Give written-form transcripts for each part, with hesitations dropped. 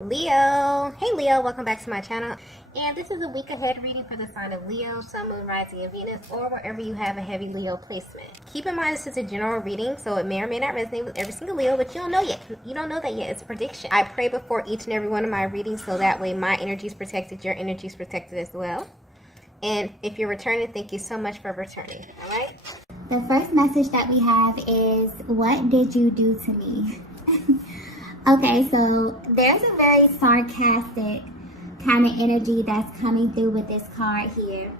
Leo. Hey Leo, welcome back to my channel. And this is a week ahead reading for the sign of Leo, Sun, Moon, Rising, and Venus, or wherever you have a heavy Leo placement. Keep in mind this is a general reading, so it may or may not resonate with every single Leo, but you don't know yet. You don't know that yet. It's a prediction. I pray before each and every one of my readings, so that way my energy is protected, your energy is protected as well. And if you're returning, thank you so much for returning. All right? The first message that we have is, what did you do to me? Okay, so there's a very sarcastic kind of energy that's coming through with this card here.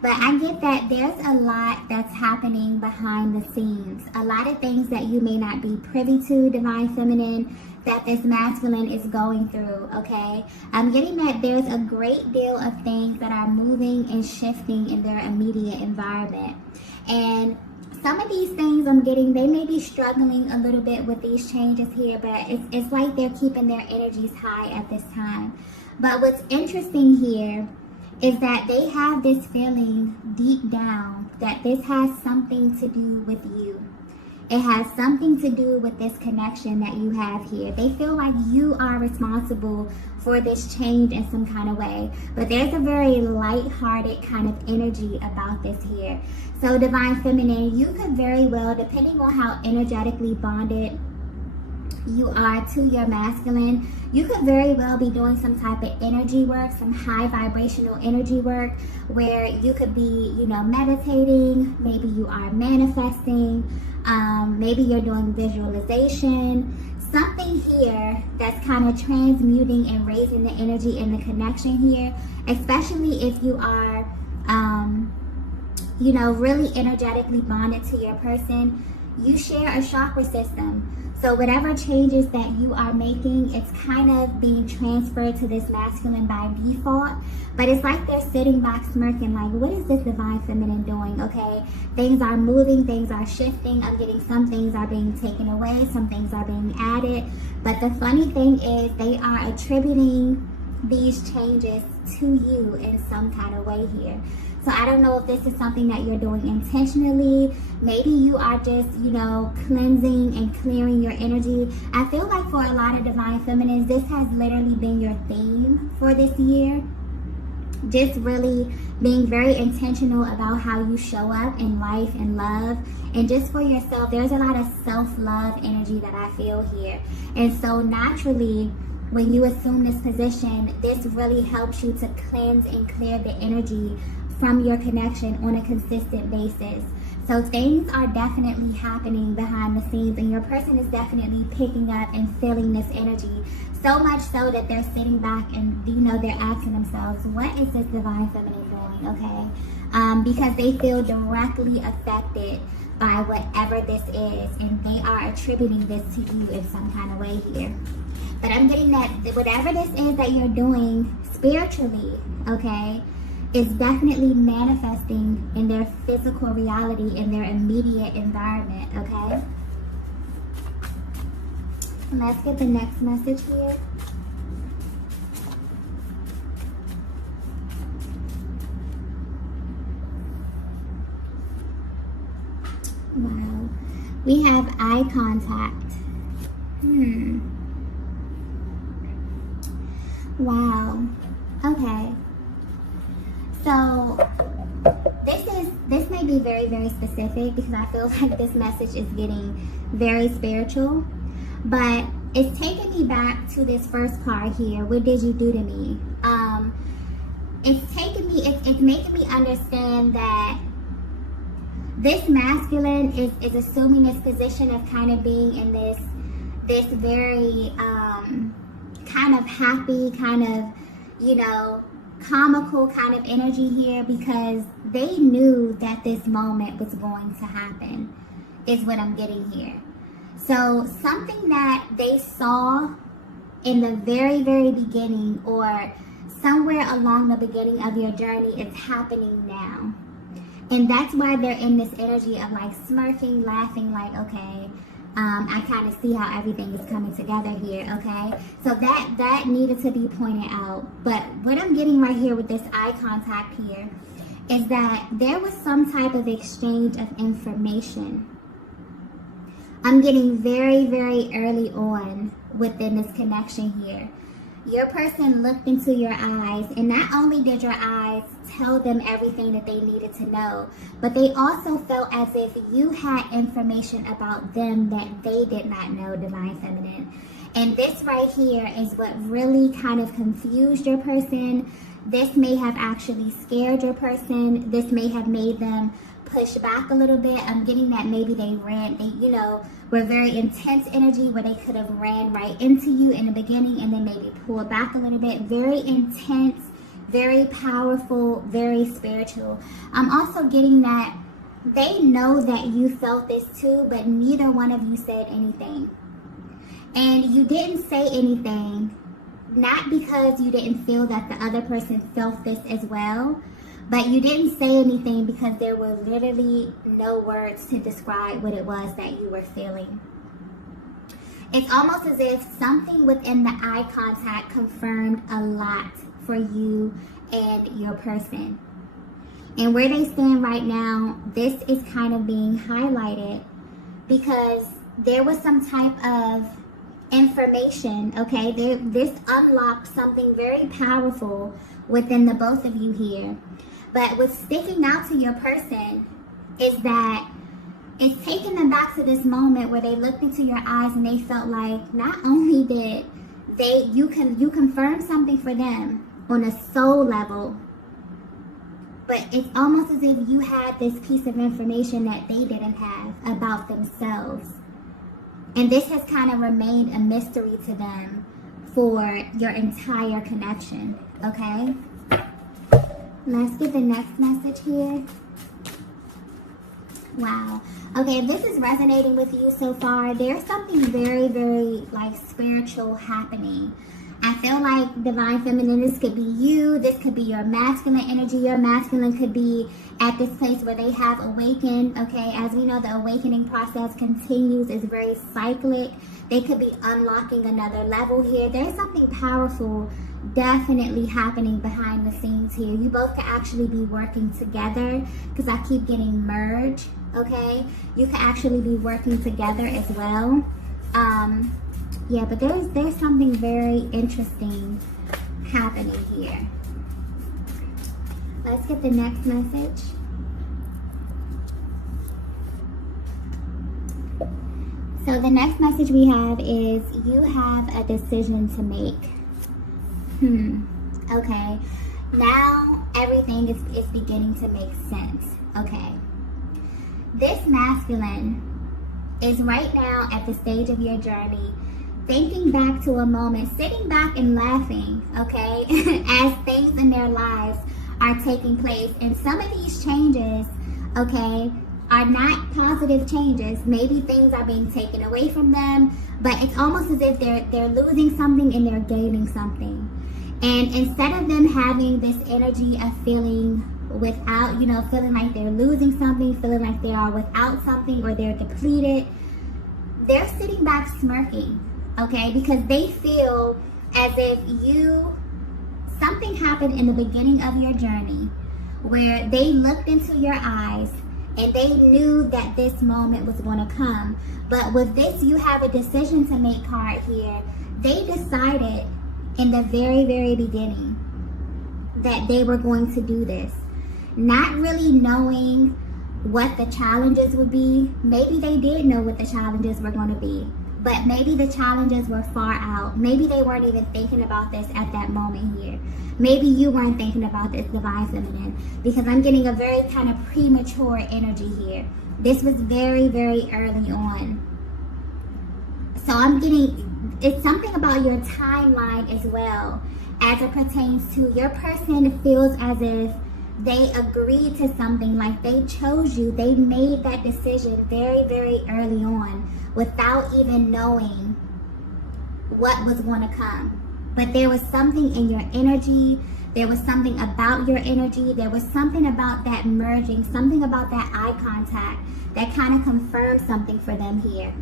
But I get that there's a lot that's happening behind the scenes. A lot of things that you may not be privy to, Divine Feminine, that this masculine is going through, okay? I'm getting that there's a great deal of things that are moving and shifting in their immediate environment. And some of these things I'm getting, they may be struggling a little bit with these changes here, but it's like they're keeping their energies high at this time. But what's interesting here is that they have this feeling deep down that this has something to do with you. It has something to do with this connection that you have here. They feel like you are responsible for this change in some kind of way. But there's a very light-hearted kind of energy about this here. So Divine Feminine, you could very well, depending on how energetically bonded you are to your masculine, you could very well be doing some type of energy work, some high vibrational energy work, where you could be, meditating, maybe you are manifesting, maybe you're doing visualization, something here that's kind of transmuting and raising the energy and the connection here, especially if you are, really energetically bonded to your person. You share a chakra system. So whatever changes that you are making, it's kind of being transferred to this masculine by default. But it's like they're sitting back smirking like, what is this Divine Feminine doing? Okay, things are moving, things are shifting. I'm getting some things are being taken away, some things are being added. But the funny thing is they are attributing these changes to you in some kind of way here. So I don't know if this is something that you're doing intentionally. Maybe you are just, cleansing and clearing your energy. I feel like for a lot of Divine Feminines, this has literally been your theme for this year. Just really being very intentional about how you show up in life and love. And just for yourself, there's a lot of self-love energy that I feel here. And so naturally, when you assume this position, this really helps you to cleanse and clear the energy from your connection on a consistent basis. So things are definitely happening behind the scenes, and your person is definitely picking up and feeling this energy, so much so that they're sitting back and they're asking themselves, what is this Divine Feminine doing? Okay, because they feel directly affected by whatever this is, and they are attributing this to you in some kind of way here. But I'm getting that whatever this is that you're doing spiritually, okay, is definitely manifesting in their physical reality, in their immediate environment, okay? And let's get the next message here. Wow. We have eye contact. Wow. Okay. So this may be very, very specific because I feel like this message is getting very spiritual, but it's taking me back to this first card here. What did you do to me? It's making me understand that this masculine is assuming this position of kind of being in this very kind of happy, kind of, comical kind of energy here, because they knew that this moment was going to happen, is what I'm getting here. So something that they saw in the very, very beginning, or somewhere along the beginning of your journey, is happening now. And that's why they're in this energy of like smirking, laughing, like, okay, I kind of see how everything is coming together here, okay? So that needed to be pointed out. But what I'm getting right here with this eye contact here is that there was some type of exchange of information. I'm getting very, very early on within this connection here. Your person looked into your eyes, and not only did your eyes tell them everything that they needed to know, but they also felt as if you had information about them that they did not know, Divine Feminine. And this right here is what really kind of confused your person. This may have actually scared your person. This may have made them push back a little bit. I'm getting that maybe they were very intense energy where they could have ran right into you in the beginning and then maybe pulled back a little bit. Very intense, very powerful, very spiritual. I'm also getting that they know that you felt this too, but neither one of you said anything. And you didn't say anything, not because you didn't feel that the other person felt this as well, but you didn't say anything because there were literally no words to describe what it was that you were feeling. It's almost as if something within the eye contact confirmed a lot for you and your person. And where they stand right now, this is kind of being highlighted because there was some type of information, okay? This unlocked something very powerful within the both of you here. But what's sticking out to your person is that it's taking them back to this moment where they looked into your eyes and they felt like not only did you confirmed something for them on a soul level, but it's almost as if you had this piece of information that they didn't have about themselves. And this has kind of remained a mystery to them for your entire connection, okay? Let's get the next message here. Wow. Okay, if this is resonating with you so far, there's something very, very spiritual happening. I feel like Divine Feminine, this could be you. This could be your masculine energy. Your masculine could be at this place where they have awakened. Okay, as we know, the awakening process continues. It's very cyclic. They could be unlocking another level here. There's something powerful definitely happening behind the scenes here. You both could actually be working together because I keep getting merged. Okay, you could actually be working together as well. Yeah, but there's something very interesting happening here. Let's get the next message. So the next message we have is you have a decision to make. Okay. Now everything is beginning to make sense. Okay. This masculine is right now at the stage of your journey thinking back to a moment, sitting back and laughing, okay, as things in their lives are taking place. And some of these changes, okay, are not positive changes. Maybe things are being taken away from them, but it's almost as if they're losing something and they're gaining something. And instead of them having this energy of feeling without, feeling like they're losing something, feeling like they are without something or they're depleted, they're sitting back smirking. Okay, because they feel as if something happened in the beginning of your journey where they looked into your eyes and they knew that this moment was going to come. But with this, you have a decision to make card here. They decided in the very, very beginning that they were going to do this, not really knowing what the challenges would be. Maybe they did know what the challenges were going to be, but maybe the challenges were far out. Maybe they weren't even thinking about this at that moment here. Maybe you weren't thinking about this, Divine Feminine, because I'm getting a very kind of premature energy here. This was very, very early on. So I'm getting, it's something about your timeline as well as it pertains to your person feels as if they agreed to something, like they chose you. They made that decision very, very early on without even knowing what was going to come. But there was something in your energy. There was something about your energy. There was something about that merging, something about that eye contact that kind of confirmed something for them here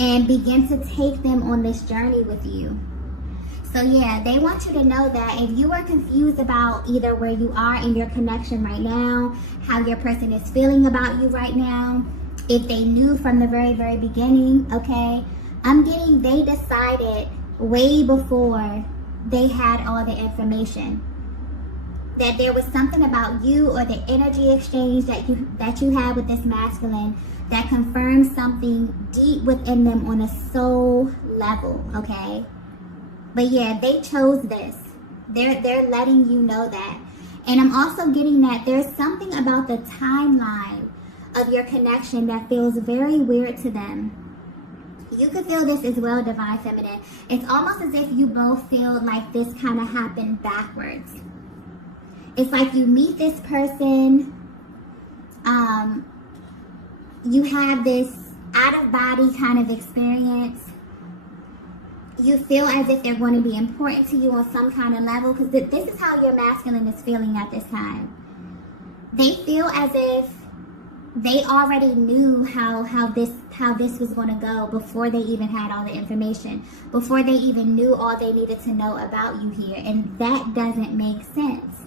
and begin to take them on this journey with you. So yeah, they want you to know that if you are confused about either where you are in your connection right now, how your person is feeling about you right now, if they knew from the very, very beginning, okay, I'm getting they decided way before they had all the information. That there was something about you or the energy exchange that you had with this masculine that confirmed something deep within them on a soul level, okay? But yeah, they chose this. They're letting you know that. And I'm also getting that there's something about the timeline of your connection that feels very weird to them. You could feel this as well, Divine Feminine. It's almost as if you both feel like this kind of happened backwards. It's like you meet this person, you have this out-of-body kind of experience. You feel as if they're going to be important to you on some kind of level, because this is how your masculine is feeling at this time. They feel as if they already knew how this was going to go before they even had all the information, before they even knew all they needed to know about you here, and that doesn't make sense.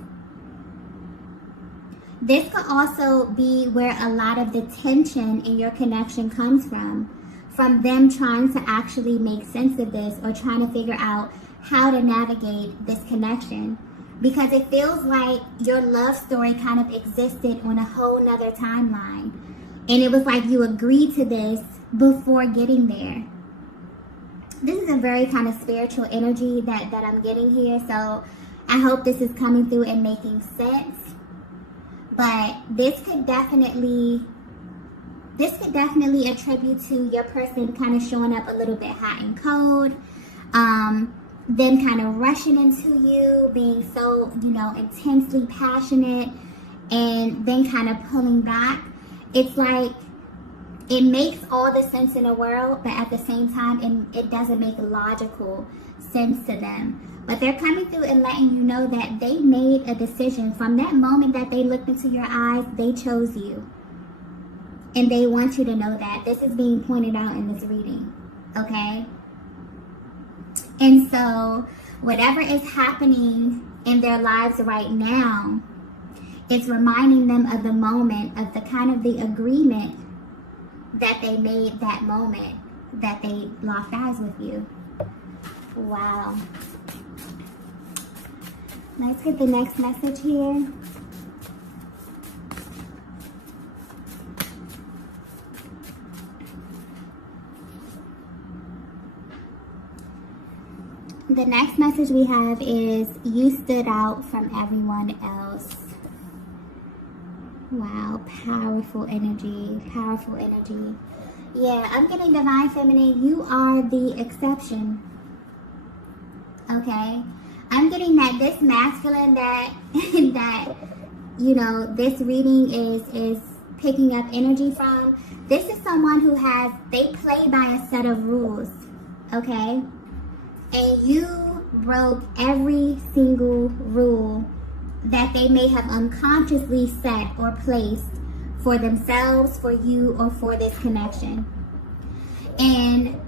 This could also be where a lot of the tension in your connection comes from them trying to actually make sense of this or trying to figure out how to navigate this connection. Because it feels like your love story kind of existed on a whole nother timeline. And it was like you agreed to this before getting there. This is a very kind of spiritual energy that I'm getting here. So I hope this is coming through and making sense. But this could definitely attribute to your person kind of showing up a little bit hot and cold. Them kind of rushing into you, being so, intensely passionate, and then kind of pulling back. It's like it makes all the sense in the world, but at the same time, it doesn't make logical sense to them. But they're coming through and letting you know that they made a decision. From that moment that they looked into your eyes, they chose you. And they want you to know that. This is being pointed out in this reading, okay? And so, whatever is happening in their lives right now, it's reminding them of the moment, of the agreement that they made that moment that they locked eyes with you. Wow. Let's get the next message here. The next message we have is, you stood out from everyone else. Wow, powerful energy, powerful energy. Yeah, I'm getting Divine Feminine, you are the exception. Okay? I'm getting that this masculine that this reading is picking up energy from. This is someone who they play by a set of rules. Okay? And you broke every single rule that they may have unconsciously set or placed for themselves, for you, or for this connection. And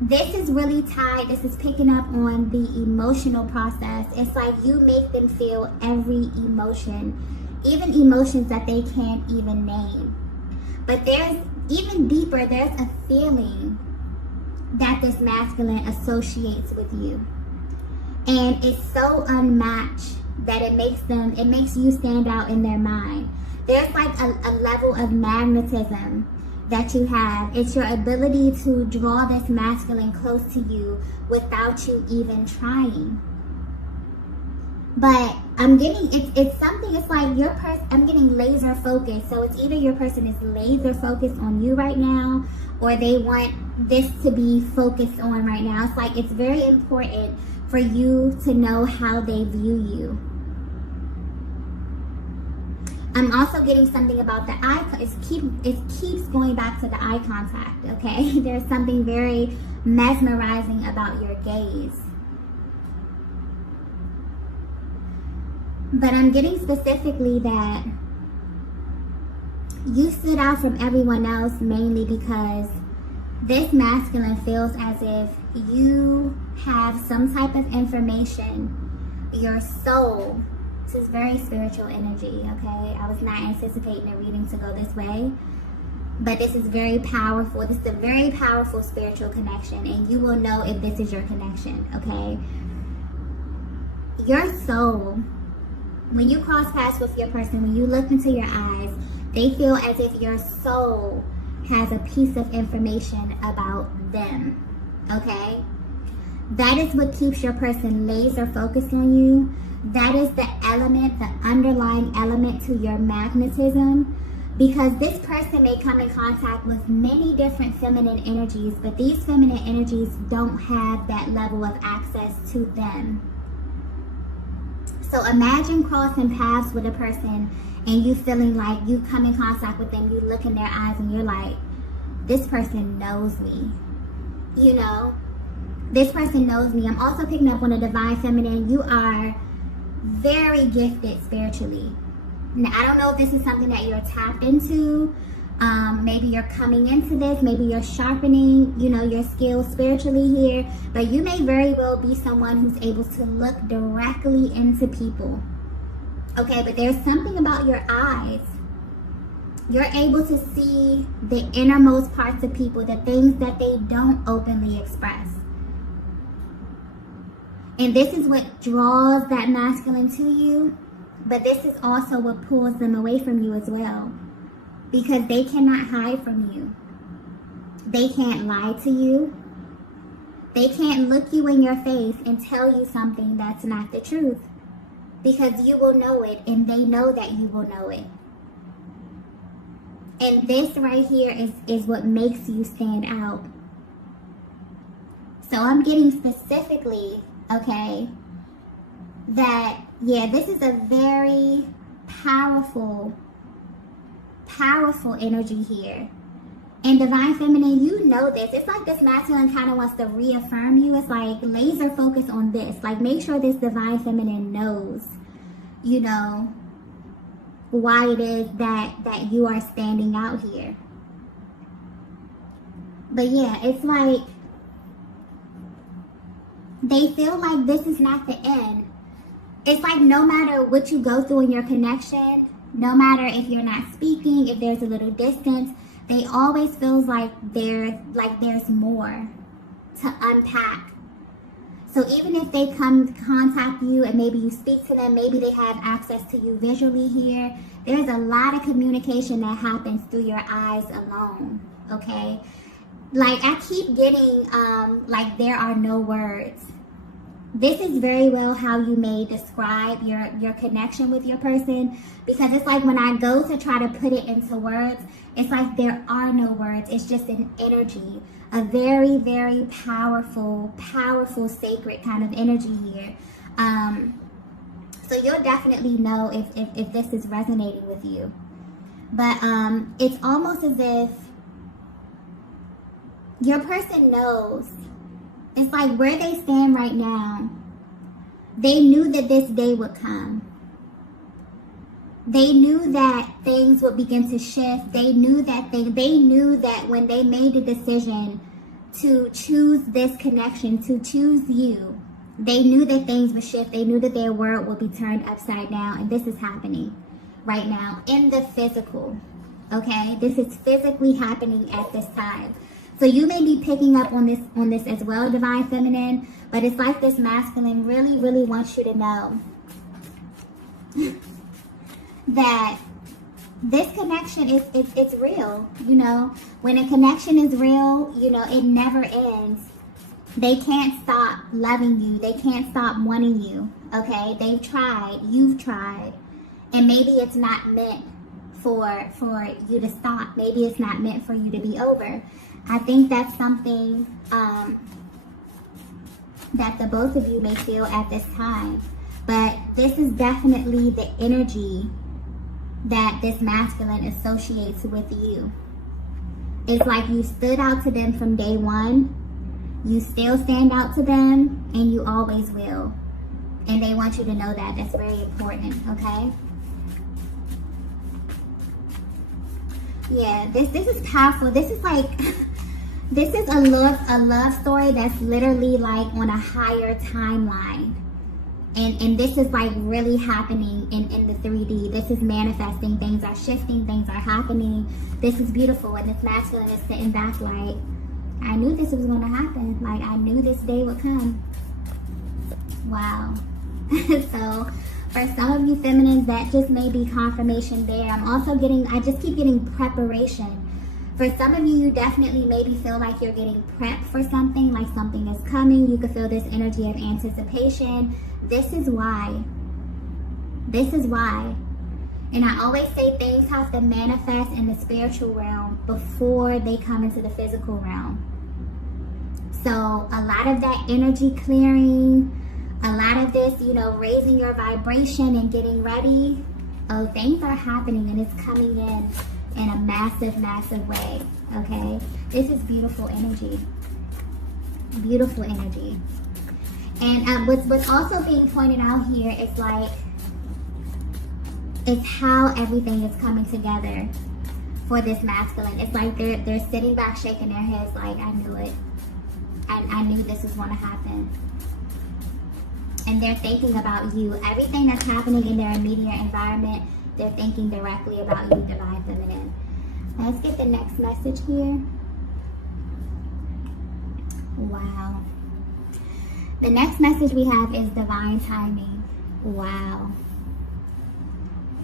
this is really tied, this is picking up on the emotional process. It's like you make them feel every emotion, even emotions that they can't even name. But there's even deeper, there's a feeling that this masculine associates with you. And it's so unmatched that it makes you stand out in their mind. There's like a level of magnetism that you have. It's your ability to draw this masculine close to you without you even trying. But I'm getting, it's something, it's like your person, I'm getting laser focused. So it's either your person is laser focused on you right now, or they want this to be focused on right now. It's like it's very important for you to know how they view you. I'm also getting something about the eye. It keeps going back to the eye contact, okay? There's something very mesmerizing about your gaze. But I'm getting specifically that you stood out from everyone else mainly because this masculine feels as if you have some type of information, your soul. This is very spiritual energy, okay? I was not anticipating the reading to go this way. But this is very powerful. This is a very powerful spiritual connection, and you will know if this is your connection, okay? Your soul, when you cross paths with your person, when you look into your eyes, they feel as if your soul has a piece of information about them, okay? That is what keeps your person laser focused on you. That is the element, the underlying element to your magnetism, because this person may come in contact with many different feminine energies, but these feminine energies don't have that level of access to them. So imagine crossing paths with a person and you feeling like you come in contact with them, you look in their eyes and you're like, this person knows me. You know, this person knows me. I'm also picking up on the divine feminine. You are very gifted spiritually. Now, I don't know if this is something that you're tapped into. Maybe you're coming into this. Maybe you're sharpening, you know, your skills spiritually here. But you may very well be someone who's able to look directly into people. Okay, but there's something about your eyes. You're able to see the innermost parts of people, the things that they don't openly express. And this is what draws that masculine to you. But this is also what pulls them away from you as well. Because they cannot hide from you. They can't lie to you. They can't look you in your face and tell you something that's not the truth. Because you will know it, and they know that you will know it. And this right here is what makes you stand out. So I'm getting specifically, okay, that, yeah, this is a very powerful energy here. And divine feminine, you know this. It's like this masculine kind of wants to reaffirm you. It's like laser focus on this. Like, make sure this divine feminine knows, you know, why it is that you are standing out here. But yeah, it's like they feel like this is not the end. It's like no matter what you go through in your connection, no matter if you're not speaking, if there's a little distance, they always feels like there's more to unpack. So even if they come to contact you and maybe you speak to them, maybe they have access to you visually here, there's a lot of communication that happens through your eyes alone, okay? Like, I keep getting, like, there are no words. This is very well how you may describe your connection with your person, because it's like when I go to try to put it into words, it's like there are no words. It's just an energy, a very, very powerful, sacred kind of energy here. So you'll definitely know if this is resonating with you. But it's almost as if your person knows. It's like where they stand right now, they knew that this day would come. They knew that things would begin to shift. They knew that they knew that when they made the decision to choose this connection, to choose you, they knew that things would shift. They knew that their world would be turned upside down. And this is happening right now in the physical. Okay? This is physically happening at this time. So you may be picking up on this as well, divine feminine, but it's like this masculine really, really wants you to know that this connection it's real. You know, when a connection is real, you know, it never ends. They can't stop loving you. They can't stop wanting you. Okay, they've tried. You've tried, and maybe it's not meant for you to stop. Maybe it's not meant for you to be over. I think that's something that the both of you may feel at this time. But this is definitely the energy that this masculine associates with you. It's like you stood out to them from day one. You still stand out to them, and you always will. And they want you to know that. That's very important, okay? Yeah, this is powerful. This is like... This is a love story that's literally like on a higher timeline. And this is like really happening in the 3D. This is manifesting. Things are shifting. Things are happening. This is beautiful. And this masculine is sitting back like, I knew this was going to happen. Like, I knew this day would come. Wow. So for some of you feminines, that just may be confirmation there. I just keep getting preparation. For some of you, you definitely maybe feel like you're getting prepped for something, like something is coming. You could feel this energy of anticipation. This is why. This is why. And I always say things have to manifest in the spiritual realm before they come into the physical realm. So a lot of that energy clearing, a lot of this, raising your vibration and getting ready. Oh, things are happening and it's coming in a massive, massive way, okay? This is beautiful energy. Beautiful energy. And what's also being pointed out here is like, it's how everything is coming together for this masculine. It's like they're sitting back, shaking their heads like, I knew it. I knew this was going to happen. And they're thinking about you. Everything that's happening in their immediate environment, they're thinking directly about you, divine feminine. Let's get the next message here. Wow. The next message we have is divine timing. Wow.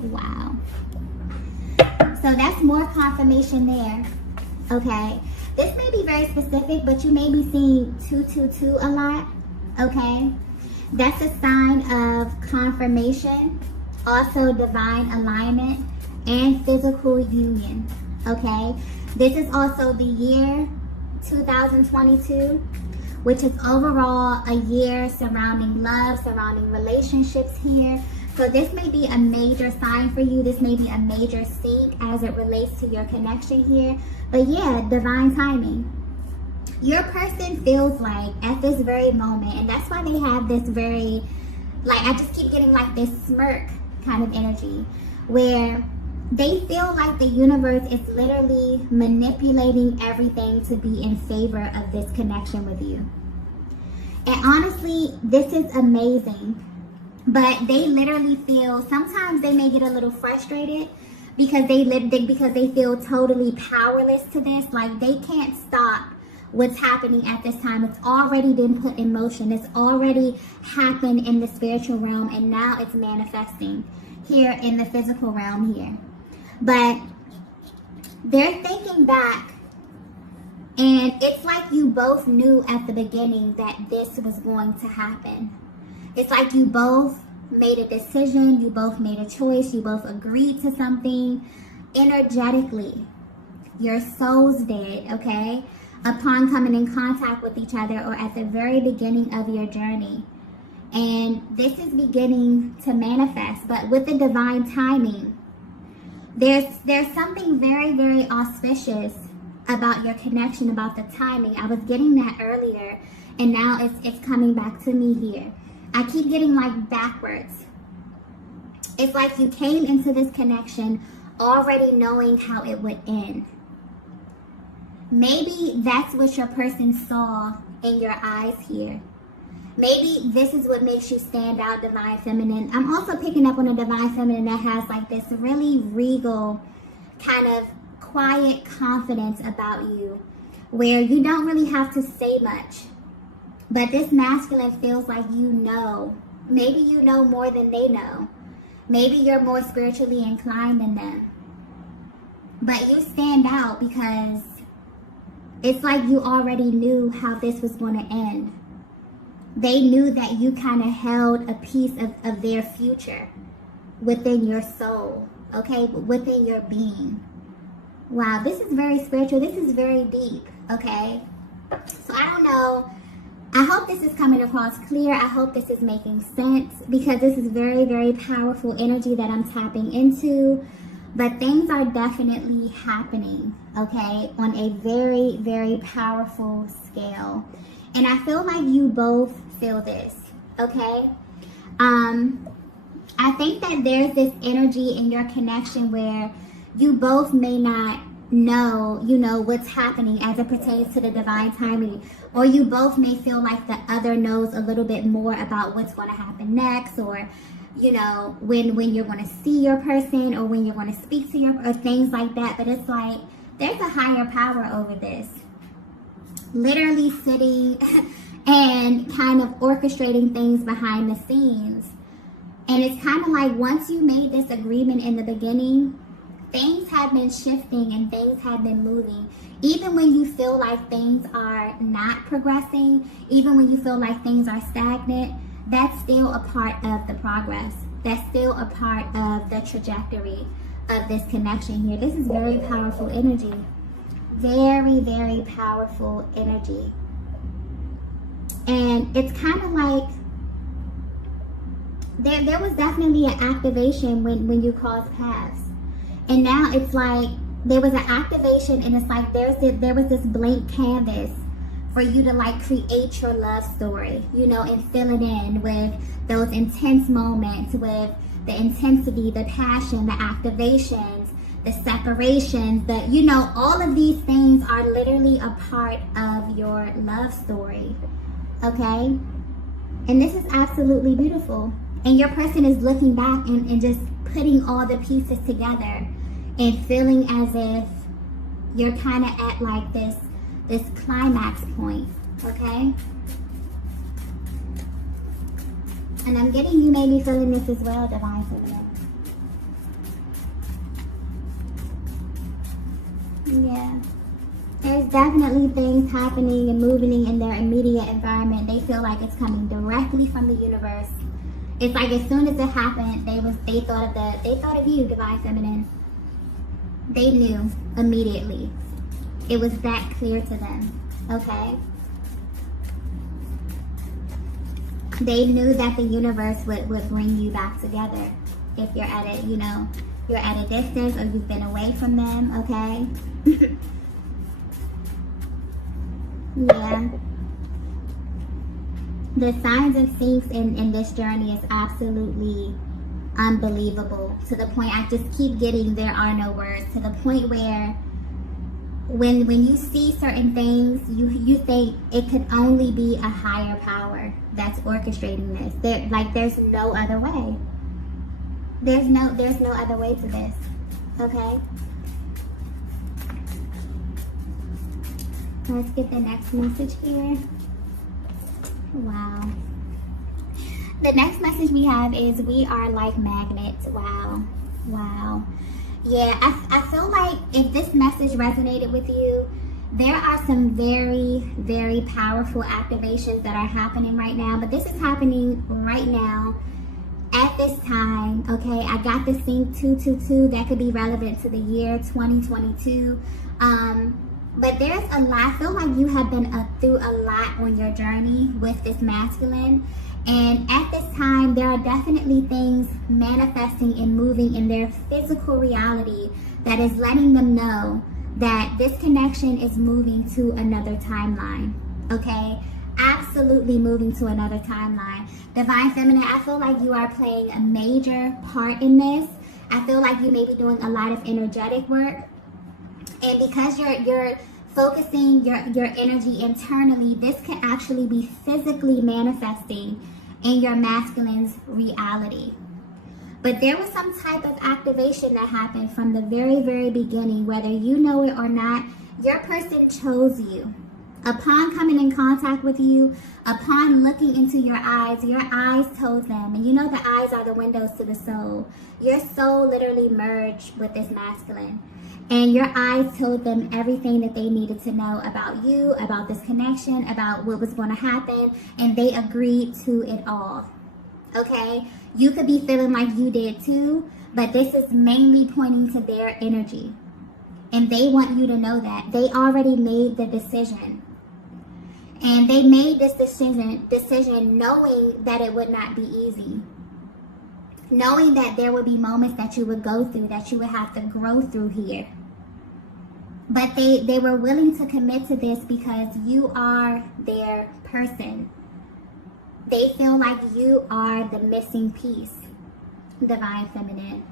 Wow. So that's more confirmation there. Okay. This may be very specific, but you may be seeing 222 a lot. Okay. That's a sign of confirmation, also divine alignment, and physical union, okay? This is also the year 2022, which is overall a year surrounding love, surrounding relationships here. So this may be a major sign for you. This may be a major sync as it relates to your connection here. But yeah, divine timing. Your person feels like at this very moment, and that's why they have this very, like, I just keep getting like this smirk kind of energy, where they feel like the universe is literally manipulating everything to be in favor of this connection with you. And honestly, this is amazing, but they literally feel, sometimes they may get a little frustrated because they feel totally powerless to this, like they can't stop what's happening at this time. It's already been put in motion. It's already happened in the spiritual realm, and now it's manifesting here in the physical realm here. But they're thinking back, and it's like you both knew at the beginning that this was going to happen. It's like you both made a decision, you both made a choice, you both agreed to something energetically. Your souls did, okay? Upon coming in contact with each other, or at the very beginning of your journey. And this is beginning to manifest, but with the divine timing, there's something very, very auspicious about your connection, about the timing. I was getting that earlier, and now it's coming back to me here. I keep getting like backwards. It's like you came into this connection already knowing how it would end. Maybe that's what your person saw in your eyes here. Maybe this is what makes you stand out, divine feminine. I'm also picking up on a divine feminine that has like this really regal, kind of quiet confidence about you, where you don't really have to say much. But this masculine feels like you know. Maybe you know more than they know. Maybe you're more spiritually inclined than them. But you stand out because it's like you already knew how this was going to end. They knew that you kind of held a piece of their future within your soul, okay? Within your being. Wow, this is very spiritual. This is very deep, okay? So I don't know. I hope this is coming across clear. I hope this is making sense, because this is very, very powerful energy that I'm tapping into. But things are definitely happening, okay, on a very, very powerful scale. And I feel like you both feel this, okay? I think that there's this energy in your connection where you both may not know, what's happening as it pertains to the divine timing. Or you both may feel like the other knows a little bit more about what's going to happen next, or, when you're going to see your person, or when you're going to speak to or things like that. But it's like, there's a higher power over this. Literally sitting and kind of orchestrating things behind the scenes. And it's kind of like, once you made this agreement in the beginning, things have been shifting and things have been moving. Even when you feel like things are not progressing, even when you feel like things are stagnant, that's still a part of the progress. That's still a part of the trajectory of this connection here. This is very powerful energy. Very, very powerful energy. And it's kind of like, there was definitely an activation when you crossed paths. And now it's like, there was an activation, and it's like there was this blank canvas for you to like create your love story, and fill it in with those intense moments, with the intensity, the passion, the activations, the separations, all of these things are literally a part of your love story, okay? And this is absolutely beautiful. And your person is looking back and just putting all the pieces together and feeling as if you're kind of at like this climax point, okay? And I'm getting you may be feeling this as well, Divine Feminine. Yeah. There's definitely things happening and moving in their immediate environment. They feel like it's coming directly from the universe. It's like as soon as it happened, they thought of you, Divine Feminine. They knew immediately. It was that clear to them, okay? They knew that the universe would bring you back together if you're at a, you're at a distance or you've been away from them, okay? Yeah. The signs and syncs in this journey is absolutely unbelievable. To the point I just keep getting there are no words. To the point where when you see certain things, you think it could only be a higher power that's orchestrating this. There's no other way. There's no other way to this. Okay? Let's get the next message here. Wow. The next message we have is we are like magnets. Wow. Wow. Yeah, I feel like if this message resonated with you, there are some very, very powerful activations that are happening right now. But this is happening right now at this time, okay? I got the sync 222 that could be relevant to the year 2022. But there's a lot. I feel like you have been through a lot on your journey with this masculine. And at this time, there are definitely things manifesting and moving in their physical reality that is letting them know that this connection is moving to another timeline, okay? Absolutely moving to another timeline. Divine Feminine, I feel like you are playing a major part in this. I feel like you may be doing a lot of energetic work. And because you're focusing your energy internally, this can actually be physically manifesting in your masculine's reality. But there was some type of activation that happened from the very, very beginning, whether you know it or not. Your person chose you. Upon coming in contact with you, upon looking into your eyes told them, and the eyes are the windows to the soul. Your soul literally merged with this masculine. And your eyes told them everything that they needed to know about you, about this connection, about what was going to happen, and they agreed to it all. Okay? You could be feeling like you did too, but this is mainly pointing to their energy. And they want you to know that. They already made the decision. And they made this decision knowing that it would not be easy. Knowing that there would be moments that you would go through, that you would have to grow through here. But they were willing to commit to this because you are their person. They feel like you are the missing piece, Divine Feminine.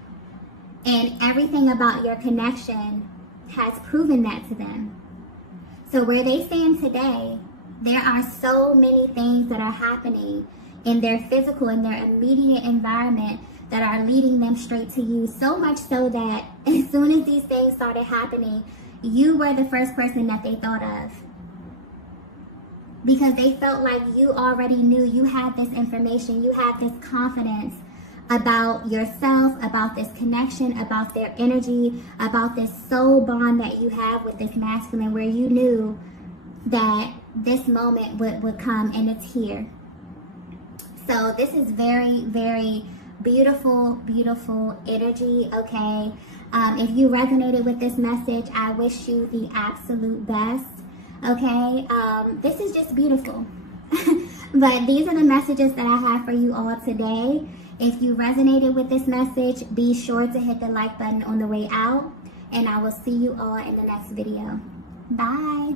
And everything about your connection has proven that to them. So where they stand today, there are so many things that are happening in their physical, in their immediate environment that are leading them straight to you. So much so that as soon as these things started happening, you were the first person that they thought of. Because they felt like you already knew, you had this information, you had this confidence about yourself, about this connection, about their energy, about this soul bond that you have with this masculine, where you knew that this moment would come, and it's here. So this is very, very beautiful, beautiful energy, okay? If you resonated with this message, I wish you the absolute best, okay? This is just beautiful. But these are the messages that I have for you all today. If you resonated with this message, be sure to hit the like button on the way out, and I will see you all in the next video. Bye.